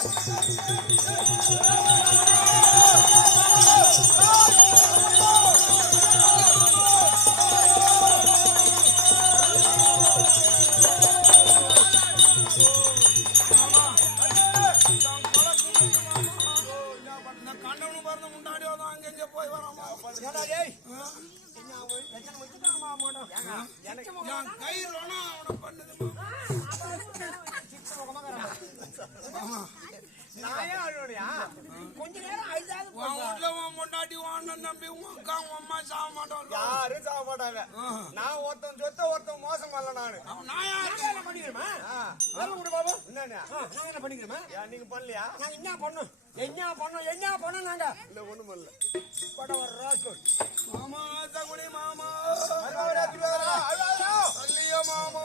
கொஞ்ச நேரம் முன்னாடி நம்பி அக்கா அம்மா சாக மாட்டோம். யாரும் சாக மாட்டாங்க. நான் ஒருத்தன் சொத்த ஒருத்தன் மோசம் பண்ணல. நான் பண்ணிக்கிறேன். என்ன பண்ணிக்கிறேன்? நீங்க பண்ணலையா? நாங்க என்ன பண்ணோம் நாங்க இல்ல ஒண்ணும் பண்ணல. ஒரு ராஸ்கோட் மாமா தகுனி மாமா சொல்லியோ மாமா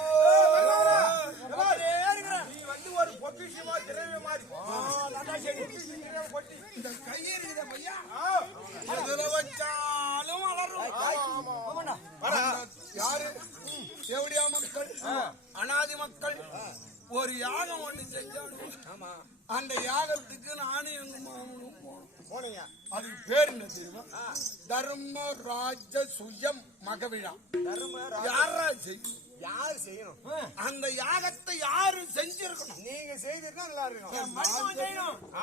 நீ வந்து ஒரு பொக்கிஷமா திரவிய மாதிரி இந்த கையெறித பையா எதுல வச்சாலும் வளரும். யாரு தேவடியா மக்கள் அனாதி மக்கள் ஒரு யாகம் ஒண்ணு செஞ்சாலும் அந்த யாகத்துக்கு நானும் எங்க மாமனும் போனீங்க. அதுக்கு பேர் என்ன தெரியுமா? தர்மராஜ சுயம் மகவிழா. யாரா செய்யும்? யாரு செய்யணும்? அந்த யாகத்தை யாரு செஞ்சிருக்கணும்? நீங்க செய்திருந்தா நல்லா இருக்கணும்.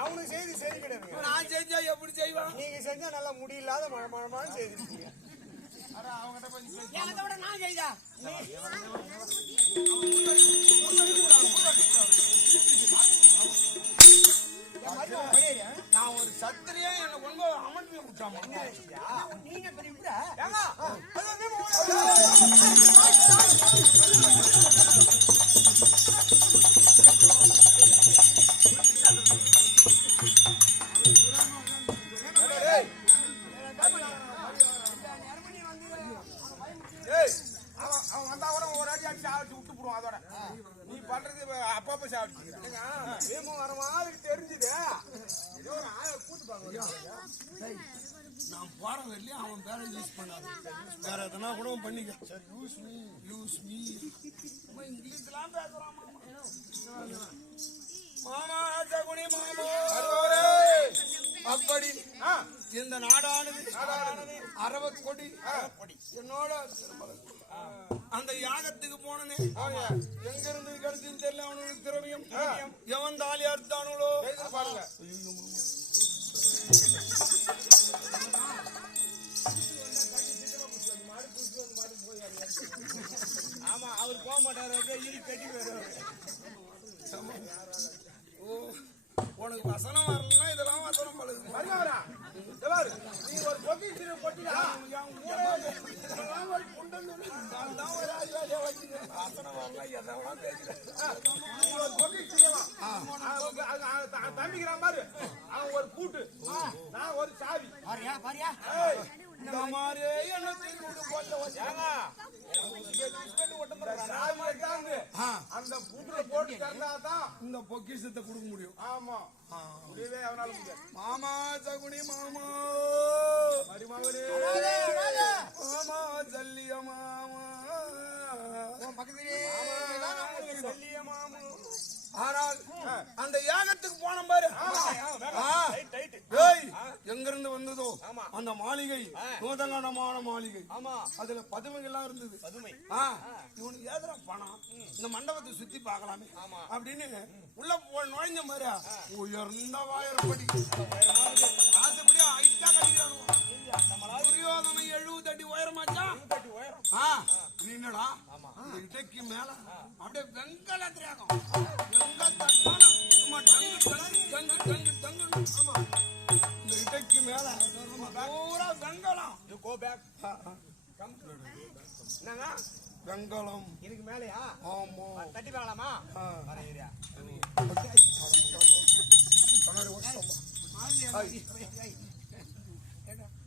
அவனு செய்தி சரி கிடையாது. நான் செஞ்சா எப்படி செய்வான்? நீங்க செஞ்சா நல்லா முடியலாத மழை செய்திருக்கீங்க. நான் செய்தா நான் ஒரு சத்திரியா என்ன கொண்டு அமர்ந்து விட்டாமா. நீங்க அவன் வந்தா கூட ஒரு அடி அடிச்சு ஆச்சு விட்டு போடுவான். அதோட நீ பண்றது அப்பப்ப சாப்பிட்டு வர மாதிரி தெரிஞ்சுது. ஏதோ ஒரு ஆளை கூட்டு நான் போற வரலையும் அவன் பேரை யூஸ் பண்ணாது. வேற எதனா கூட பண்ணிக்க. யூஸ் மீ இங்கிலீஷ்லாம் பேசுறான் மாமா தகுனி மாமா. அப்படி இந்த நாடானது அரவக்கொடி என்னோட அந்த யாகத்துக்கு போனே எங்க இருந்து கிடைச்சுன்னு தெரியல. அவனுக்கு திரவியம் எவன் தாலி அறுத்தானுங்களோ பாருங்க. ஆமா அவர் போக மாட்டாரு. கட்டி வருவாரு. உனக்கு வசனம் வரலன்னா இதெல்லாம் வசனம் பழுது. நீ ஒரு பொக்கிஷனை போட்டியா தம்பிக்கிறான் பாரு. அவன் ஒரு கூட்டு நான் ஒரு சாவி. இந்த மாதிரி அந்த புதுல போட்டு தந்தாதான் இந்த பொக்கிஷத்தை கொடுக்க முடியும். ஆமா முடியவே அவனால முடியாது. மாமா சகுனி மாமா மருமகனே மாமா சல்லிய மாமா சல்லிய மாமா. ஆனால் அந்த யாகத்துக்கு போன பாரு. எங்க இருந்து வந்ததோ அந்த மாளிகை நூதனமான மாளிகை. அதுல பதுமைகள்லாம் இருந்தது. இவனுக்கு ஏதா பணம் இந்த மண்டபத்தை சுத்தி பார்க்கலாமே அப்படின்னு உள்ள நுழைஞ்ச மாதிரி உயர்ந்த வாயிரப்படி ஆசைப்படியா ஹைட்டா கட்டிக்கிறானுவோ. துரியோதனை 70 அடி உயரமாச்சா? என்னடா இந்த இட்டைக்கு மேல அப்படியே வெங்கல திராகம் வெங்க தட்டான இந்த இட்டைக்கு மேல பூரா வெங்கலம். வெங்கலம் இதுக்கு மேலயா? ஆமா. தட்டி பார்க்கலாமா?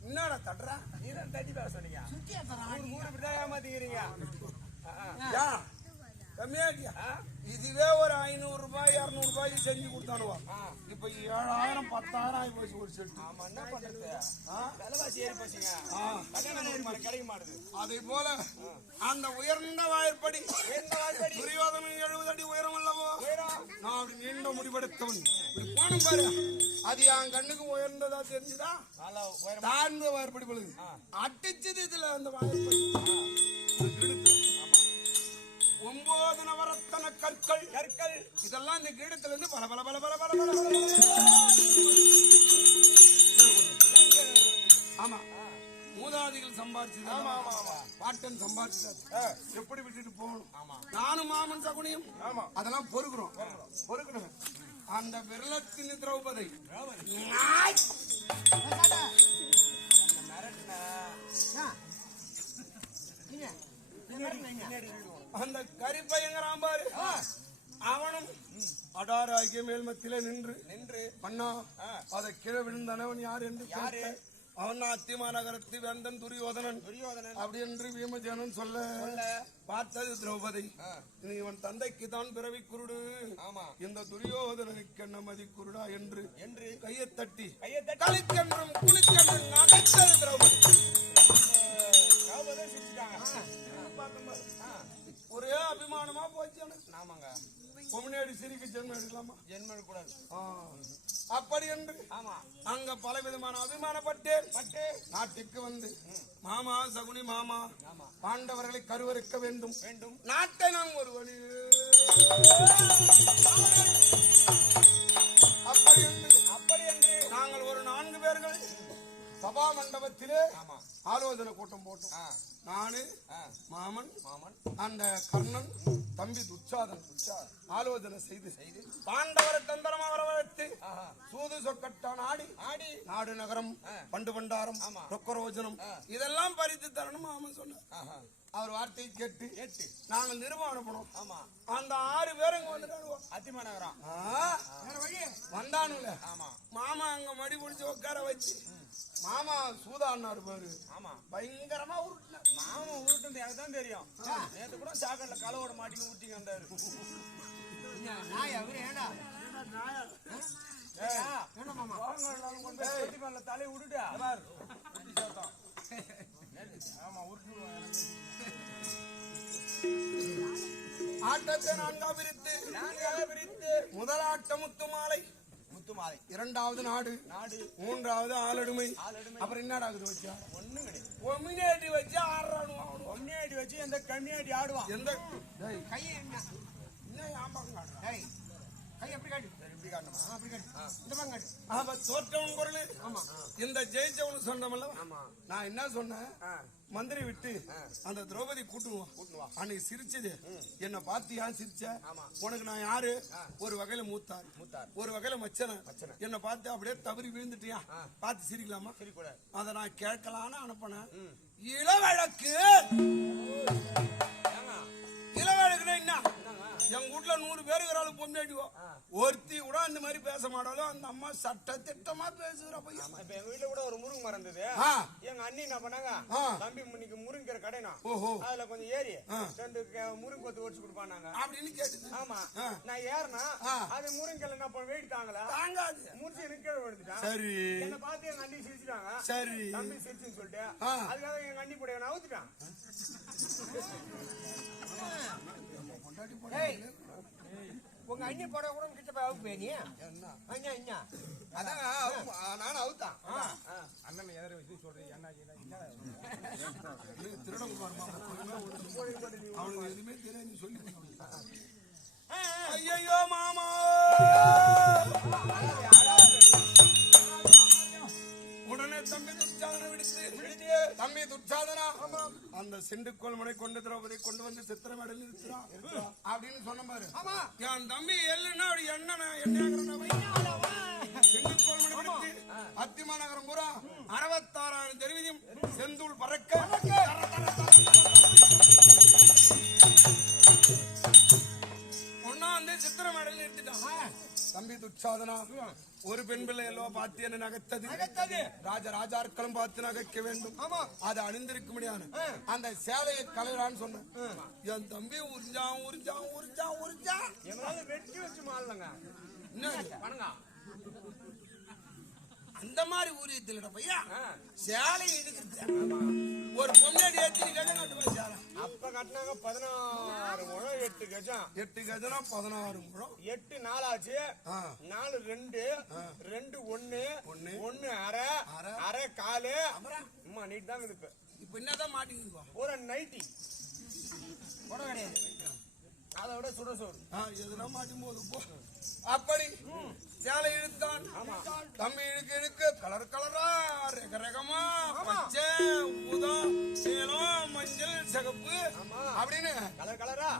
என்னடா தட்டுற? நீதான் தட்டி பேச சொன்னீங்க. ஏமாத்திக்கிறீங்க. கம்மியாட்டியா இதுவே ஒரு 500 ரூபாய் 200 ரூபாய்க்கு செஞ்சு கொடுத்தானுவா இப்ப 7000 10,000 ஆகி போச்சு ஒரு செட்டு. என்ன பண்றது விலைவாசி ஏறி போச்சுங்க கிடைக்க மாட்டுது. அதே போல அந்த உயர்ந்த வாய்ப்படி துரியோதனன் 70 அடி உயரம் அல்லவோ நான் அப்படி நீண்ட முடிவெடுத்தவன் இப்படி போன பாரு அது என் கண்ணுக்கு உயர்ந்ததா தெரிஞ்சுதா தாழ்ந்த வாய்ப்படி பொழுது அடிச்சது இதுல அந்த வாய்ப்படி 9 நவரத்தன கற்கள் இதெல்லாம் இந்த கிரீடத்துல இருந்து பல பல பல பல பல பல ஆமா மூதாதிகள் சம்பாதிச்சு பாட்டன் சம்பாதிச்சு எப்படி விட்டுட்டு போகணும். நானும் மாமன் சகுனியும் அதெல்லாம் பொறுக்கணும். அந்த விரலத்தின் திரௌபதி அந்த கரிப்பையங்கிறான் பாரு அவனும் அடாராகிய மேல்மத்தில நின்று பண்ணா அதை கீழே விழுந்தனவன் யார் என்று அவன் அத்திமா நகரத்து வேந்தன் துரியோதனன் அப்படி என்று பீமஜனன் சொல்ல பார்த்தது திரௌபதி இவன் தந்தைக்கு தான் பிறவி குருடு இந்த துரியோதனனுக்கு என்ன மதி குருடா என்று கையை தட்டி களிக்கென்றும் குளிக்கென்றும் நகைத்தது திரௌபதி. ஒரே அபிமானமா போச்சு. ஆமாங்க பொம்னேடி சிரிக்கு ஜென்மம் எடுக்கலாமா? ஜென்மம் எடுக்கூடாது. அப்படி என்று அங்க பல விதமான அபிமானப்பட்டேன். நாட்டுக்கு வந்து மாமா சகுனி மாமா பாண்டவர்களை கருவறுக்க வேண்டும் நாட்டை நாம் ஒரு வழி அப்படி என்று நாங்கள் ஒரு 4 பேர்கள் சபா மண்டபத்திலே ஆலோசனை கூட்டம் போட்டோம். நானு மாமன் அந்த கர்ணன் தம்பி துச்சாதன் ஆலோசனை செய்து பாண்டவரை தந்திரமா வரவழைத்து சூது சொக்கட்டான் ஆடி நாடு நகரம் பண்டு பண்டாரம் ரொக்கரோஜனம் இதெல்லாம் பறித்து தரணும் மாமன் சொன்னார். அவர் வார்த்தையை கேட்டு நாங்கள் நிர்மாணம் பண்ணோம். அந்த 6 பேரும் வந்துட்டானுவோம் அத்திமா நகரம் வந்தானுல மாமா அங்க மடி பிடிச்சு உட்கார வச்சு மாமா சூதாடினாரு பாரு. பயங்கரமா உருட்டினார். மாமா உருட்டுறது எனக்கு தான் தெரியும். நேற்று கூட சாக்கடைல கலவோட மாட்டிங்க ஊட்டிங்க வந்தாரு. தலையை விட்டுட்டு ஆட்டத்தை 4ஆக பிரித்து முதலாட்டம் முத்துமாலை இரண்டாவது நாடு 3வது ஆளடுமை அப்புறம் என்னடா வச்சா ஒமினேட்டி வச்சு ஆடுறானுவான். ஒமினேட்டி வச்சு எந்த கம்மியாட்டி ஆடுவான் எந்த கையை என்ன இந்த ஜெயிச்சவனு சொன்னமல்ல நான் என்ன சொன்னேன் மந்திரி விட்டு அந்த திரௌபதி கூட்டுவான். அன்னைக்கு சிரிச்சது என்ன பார்த்து ஏன் சிரிச்ச? உனக்கு நான் யாரு? ஒரு வகையில மூத்தார் ஒரு வகையில மச்சன என்ன பார்த்து அப்படியே தவறி விழுந்துட்டியா? பார்த்து சிரிக்கலாமா? அதை நான் கேட்கலான்னு அனுப்பினேன். இளவழக்கு என்ன எங்க வீட்டுல 100 பேரு இருக்கிறாலும் பொண்ணாடிவோம் ஒருத்தி கூட அந்த மாதிரி பேச மாட்டாலும் அந்த அம்மா சட்ட திட்டமா பேசுற பையன். இப்ப எங்க வீட்டுல கூட ஒரு முருங்கை மரம் இருந்தது. எங்க அண்ணி என்ன பண்ணாங்க தம்பி இன்னைக்கு முருங்கை கடைனா அதுல கொஞ்சம் ஏறி 2 முருங்கை கொத்து ஒடிச்சு கொடுப்பாங்க அப்படின்னு கேட்டு. ஆமா நான் ஏறினா அது முருங்கை என்ன பண்ண வெயிட் தாங்கல தாங்காது முடிச்சு எனக்கு கீழே விழுந்துட்டான். சரி என்ன பார்த்து எங்க அண்ணி சிரிச்சுட்டாங்க. சரி தம்பி சிரிச்சுன்னு சொல்லிட்டு அதுக்காக எங்க அண்ணி கூட என்ன அவுத்துட்டான். உங்க அண்ணி போட கூட கிட்ட போய் அவுப்பு நீ அண்ணா அதான் நானும் அவுத்தான். அண்ணன் எதிர வச்சு சொல்றேன் அவனுக்கு எதுவுமே தெரியாது சொல்லி. ஐயோ மாமா உடனே தம்பி துச்சாதனை விடுத்து தம்பி துச்சாதனா அந்த செண்டுக்கோள் முனை கொண்டு திரௌபதி கொண்டு வந்து சித்திரமேடல் இருக்கிறான் அப்படின்னு சொன்ன பாரு. என் தம்பி எல்லுன்னா அப்படி என்ன செண்டுக்கோள் முனை அத்திமா நகரம் பூரா 66,000 தெரிவியும் செந்தூள் பறக்க ஒன்னா வந்து சித்திரமேடல் நிறுத்திட்டான். தம்பி துச்சாதனா ஒரு பெண் பிள்ளை எல்லோ பார்த்து என்ன நகைத்தது ராஜாக்களும் பார்த்து நகைக்க வேண்டும். அதை அணிந்திருக்க முடியாது. அந்த சேலையை கலைறான்னு சொன்னேன். என் தம்பி உறிஞ்சான் வெட்டி வச்சு மாறலங்க. அந்த மாதிரி ஊரியத்தில் பையா சேலை எடுக்கிறது ஒரு பொண்ணாடி ஏற்றி கஜம் கட்டுவேன். சேலை அப்ப கட்டினாங்க 16 முழம் 8 கஜம். 8 கஜம்னா 16 முழம். 8 4 ஆச்சு. 4 2 2 1 1 அரை காலு. அம்மா நீட் தான் இருக்கு. இப்ப என்னதான் மாட்டீங்க ஒரு நைட்டி கூட கிடையாது. அதை விட சுட சோறு எதுனா மாட்டும் போது போ. அப்படி சேலை இழுத்தான். தம்பி இழுக்க கலர் கலரா ரகமா பச்சை ஊதா சேலம் மஞ்சள் சிகப்பு அப்படின்னு கலர் கலரா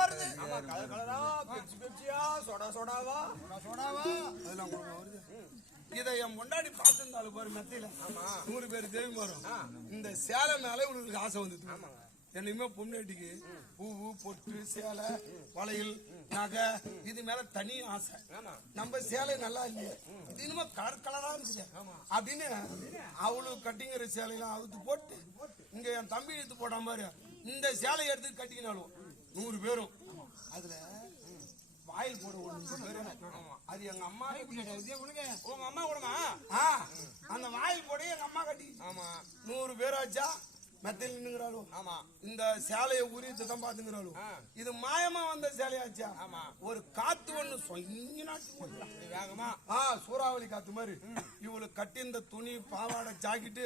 வருது. கலர் கலரா பெப்சியா சோடாவா அதெல்லாம் வருது. இதை என் முன்னாடி பார்த்திருந்தாலும் பாரு மெத்தையில 100 பேர் தேவி மாறும். இந்த சேலை மேல உங்களுக்கு ஆசை வந்துட்டு என்னையுமே பொண்ணாட்டிக்கு பூவு பொட்டு சேலை வளையல் நகை இது மேல தனி ஆசை. நம்ம சேலை நல்லா இல்லையே இது இனிமே கலர் கலரா இருக்குது அப்படின்னு அவளுக்கு கட்டிங்கிற சேலையெல்லாம் அவுத்து போட்டு இங்க என் தம்பி எடுத்து போட்ட மாதிரி இந்த சேலையை எடுத்து கட்டிக்கினாலும் 100 பேரும் அதுல வாயில் போட 1 பேரு. அது எங்க அம்மா உங்க அம்மா கூடமா அந்த வாயில் போட எங்க அம்மா கட்டி 100 பேராச்சா மெத்தையில் நின்னுங்கிறாலும் இந்த சேலையை உரித்து தான் பாத்துங்கிறாலும் இது மாயமா வந்த சேலையாச்சா ஒரு காத்து ஒண்ணு வேகமா சூறாவளி காத்து மாதிரி இவளுக்கு கட்டி இந்த துணி பாவாடை ஜாக்கெட்டு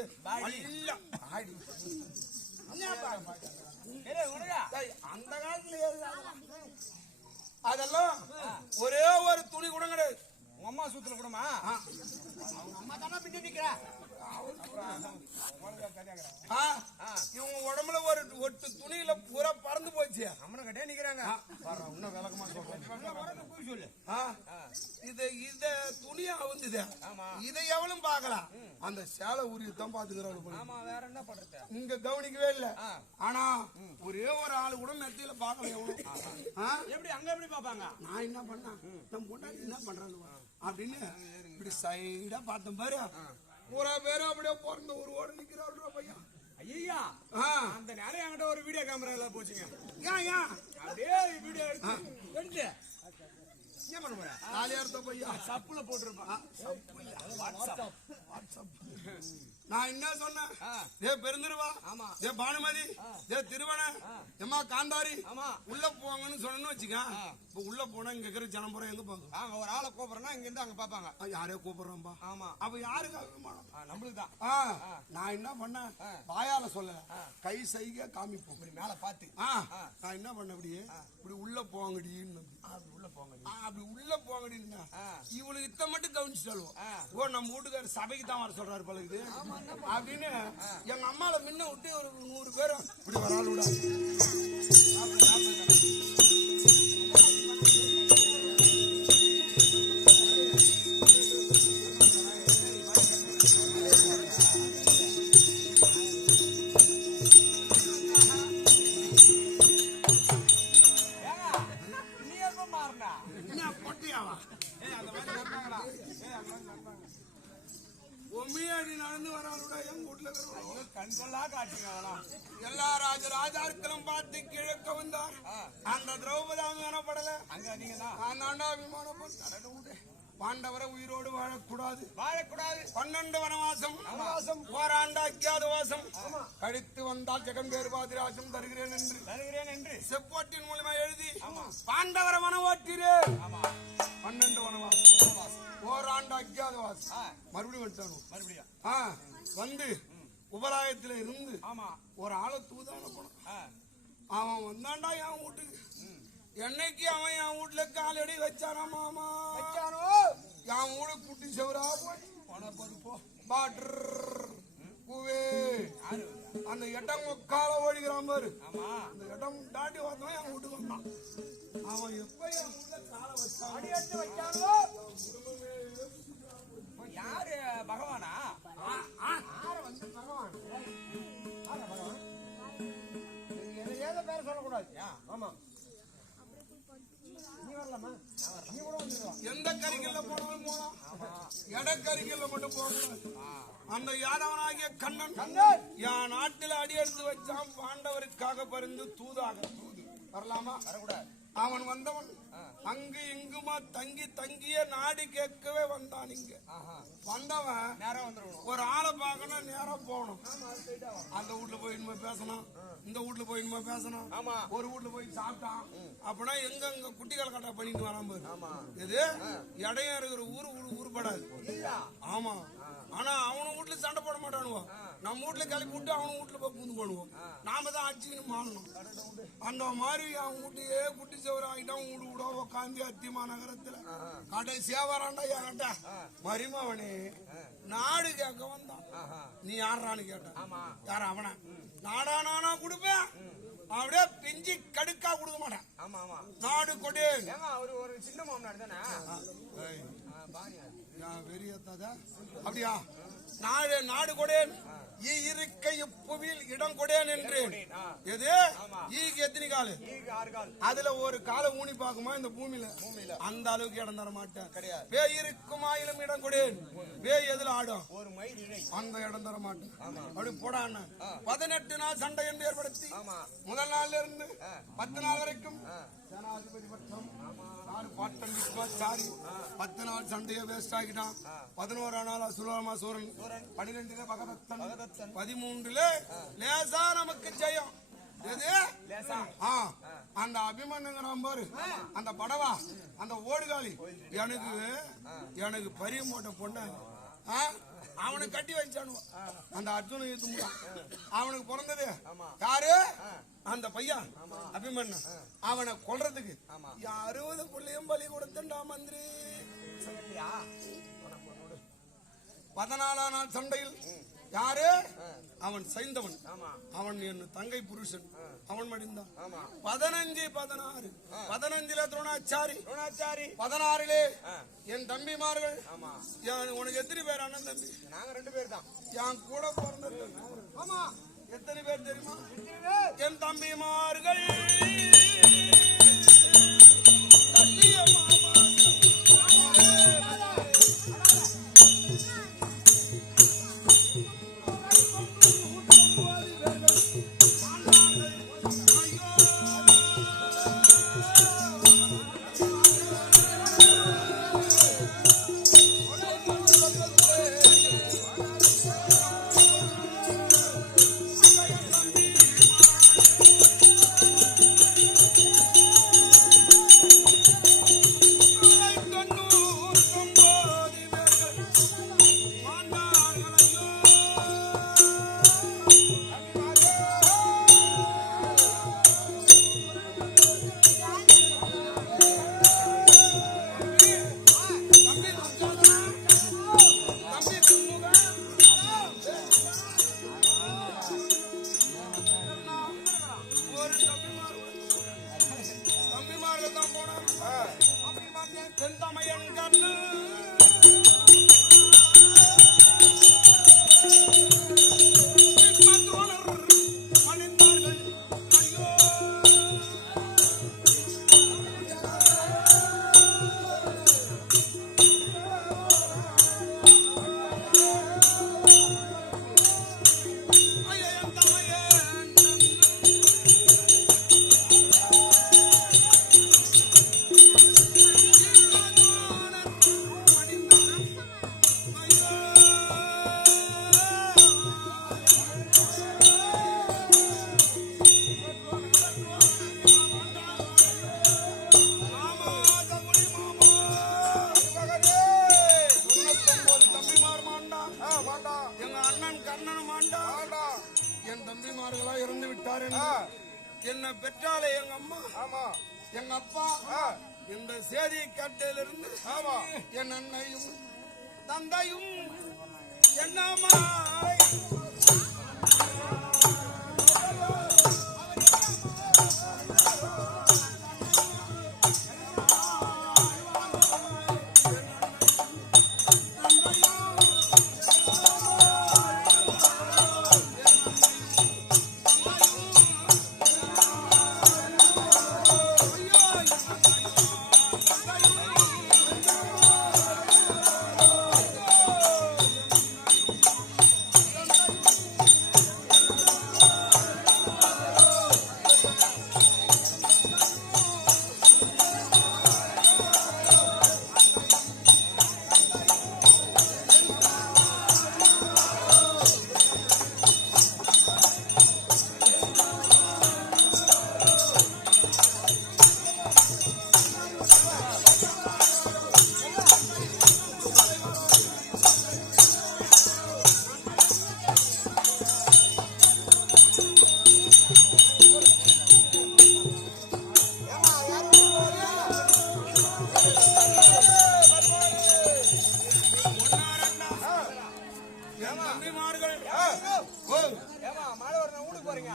அந்த காலத்துல அதெல்லாம் ஒரே ஒரு துணி கூட கிடையாது. உங்க அம்மா சூத்துல கூடமா அவங்க அம்மா தானே பின்னாடி நிக்கிறா. இவங்க உடம்புல ஒரு ஒட்டு துணியில பூரா பறந்து போச்சு. அம்மனை கட்டே நிக்கிறாங்க. இன்னும் விளக்கமா சொல்லு. இத துணியா வந்துது. இதை எவளும் பாக்கலாம். அந்த சேலை உரியத்தான் பாத்துக்கிறாங்க. வேற என்ன பண்றது இங்க கவனிக்கவே இல்ல. ஆனா ஒரே ஒரு ஆளு கூட மெத்தையில பாக்கல எவ்வளவு. எப்படி அங்க எப்படி பாப்பாங்க? நான் என்ன பண்ண நம்ம பொண்டாட்டி என்ன பண்றாங்க அப்படின்னு இப்படி சைடா பார்த்தேன் பாரு. பூரா பேரும் அப்படியே பிறந்த ஒரு ஓடு நிக்கிறாரு பையன். ஐயா அந்த நேரம் என்கிட்ட ஒரு வீடியோ கேமரா எல்லாம் போச்சுங்க. அப்படியே வீடியோ எடுத்து என்ன பண்ண போற நாளையார்த்த பையா சப்புல போட்டிருப்பான். நான் என்ன சொன்னேன்? ஏ பெருந்திருவா, ஏ பானுமதி, ஏ திருவன, எம்மா காந்தாரி உள்ள போங்கன்னு சொன்னு வச்சுக்க. இப்ப உள்ள போனா இங்க இருக்கிற ஜனம்புறம் எங்க போங்க? ஒரு ஆளை கூப்பிடுறா இங்க இருந்து அங்க பாப்பாங்க. யாரையோ கூப்பிடுறோம்பா. ஆமா அப்ப யாருக்கு நம்மளுக்கு தான். நான் என்ன பண்ணேன்? வாயால சொல்லல, கை சைகை காமிப்போம் மேல பாத்து. நான் என்ன பண்ண அப்படியே இப்படி உள்ள போங்கடின்னு உள்ள போங்க அப்படி உள்ள போங்கடின்னா இவளுக்கு இத்த மட்டும் கவனிச்சுட்டாலும் ஓ நம்ம வீட்டுக்காரர் சபைக்கு தான் வர சொல்றாரு பழகுது அப்படின்னு எங்க அம்மால முன்ன விட்டு ஒரு 100 பேரும் இப்படி வராள் விட. நடந்து வராளுடா எங்க வீட்டுல கண்கொள்ளா காட்டுங்க. எல்லா ராஜாக்களும் பார்த்து கிழக்க வந்தார். அந்த திரௌபதி அவமானப்படல. அங்க நீங்க அபிமானப்பட்டு பாண்டவரை உயிரோடு வாழக்கூடாது 12 வனவாசம் ஓராண்டு அஜ்ஞாதவாசம் கழித்து வந்தால் ஜெகன் பேர் பாதிராசம் தருகிறேன் என்று செப்போட்டின் மூலமா எழுதி பாண்டவரை மனம் ஓட்டிரு. 12 வனவாசம் ஓராண்டு அஜ்ஞாதவாசம் மறுபடியும் வந்து உபராயத்துல இருந்து ஒரு ஆளை தூதான போனான். அவன் வந்தாண்டா என் வீட்டுக்கு. என்னைக்கு அவன் என் வீட்டுல காலடி வச்சானா மாமா என் வீடு குட்டி செவரா போய் பூவே அந்த இடம் கால ஓடிக்கிறான் பாரு. அந்த இடம் தாண்டி வந்தான் என் வீட்டுக்கு வந்தான். அவன் எப்ப என் வீட்டுல கால வச்சானோ யாரு பகவானா? பகவான் ஏதோ பேர சொல்லக்கூடாது. ஆமா நீ வரல எந்த கரிக்கல்ல போனாலும் போலாம், இடக்கரிக்கல்ல மட்டும் போகக்கூடாது. அந்த யாதவனாகிய கண்ணன் என் நாட்டில் அடி எடுத்து வச்சான், பாண்டவருக்காக பருந்து தூது வரலாமா? அவன் வந்தவன் அங்கு இங்குமா தங்கி தங்கிய நாடு கேட்கவே வந்தான். இங்க வந்தவன் ஒரு ஆளை பார்க்கணும், நேரம் போகணும். அந்த வீட்டுல போய் இனிமே பேசணும், இந்த வீட்டுல போய் இனிமே பேசணும், ஒரு வீட்டுல போய் சாப்பிட்டான் அப்படின்னா எங்க குட்டிகள் கட்டா பண்ணிட்டு வராம இது இடையம் இருக்கிற ஊருப்படாது. ஆமா, ஆனா அவன வீட்டுல சண்டை போட மாட்டானுவோம், நம்ம வீட்டுல கிளப்பி விட்டு அவன வீட்டுல போய் பூந்து போடுவோம். நாம தான் அடிச்சுன்னு மாறணும். அந்த மாதிரி அவன் வீட்டையே குட்டி சவர ஆகிட்டான். வீடு விட உக்காந்து அத்தியமா நகரத்துல கடை சேவராண்டா என்கிட்ட மருமவனே நாடு கேட்க வந்தான். நீ யாரான்னு கேட்டான். யார அவன நாடா நானா கொடுப்பேன், அப்படியே பிஞ்சி கடுக்கா கொடுக்க மாட்டேன். நாடு கொடு ஒரு சின்ன மாமனார் தானே அப்படியா? நாடு கொடேன், இருக்கை புவியில் இடம் கொடேன் என்றேன். எது ஈக்கு எத்தனை காலு? அதுல ஒரு காலை ஊனி பாக்குமா இந்த பூமியில? அந்த அளவுக்கு இடம் தர மாட்டேன். வே இருக்கும் ஆயிலும் இடம் கொடேன். வே எதுல ஆடும்? அந்த இடம் தர மாட்டேன். அப்படி போடான்னு 18 நாள் சண்டை என்று ஏற்படுத்தி முதல் நாள்ல இருந்து 10 நாள் வரைக்கும் ஜனாதிபதி பட்டம் 10 நாள் சண்டையை வேஸ்ட் ஆகிட்டான். 11ஆம் நாள் அசுரமா சூரன், 12 பகதத்தன், 13 லேசா நமக்கு ஜெயம். அந்த அபிமன்யுங்கிறான் பாரு, அந்த படவா, அந்த ஓடுகாலி எனக்கு பரிய மூட்டை பொண்ணு அவனை கட்டி வச்சானுவான். அந்த அர்ஜுன அவனுக்கு பிறந்தது யாரு? அந்த பையன் அபிமன்யு. அவனை கொல்றதுக்கு 60 புள்ளையும் பலி கொடுத்தா மந்திரி. 14ஆம் நாள் சண்டையில் யாரு? அவன் சைந்தவன், அவன் என் தங்கை புருஷன், அவன் மடிந்தான். 15 துரோணாச்சாரி, 16 என் தம்பிமார்கள். உனக்கு எத்தனை பேர் அண்ணன் தம்பி? நாங்க 2 பேர் தான். என் கூட பிறந்தது. ஆமா, எத்தனை பேர் தெரியுமா? என் தம்பிமார்கள் என்ன பெற்றாலே எங்க அம்மா, எங்க அப்பா. இந்த சேதி கட்டையிலிருந்து என் அண்ணையும் தந்தையும் என்னம்மா என் தம்பிமார்கள் ஏமா மாலை ஒரு வீட்டுக்கு போறீங்க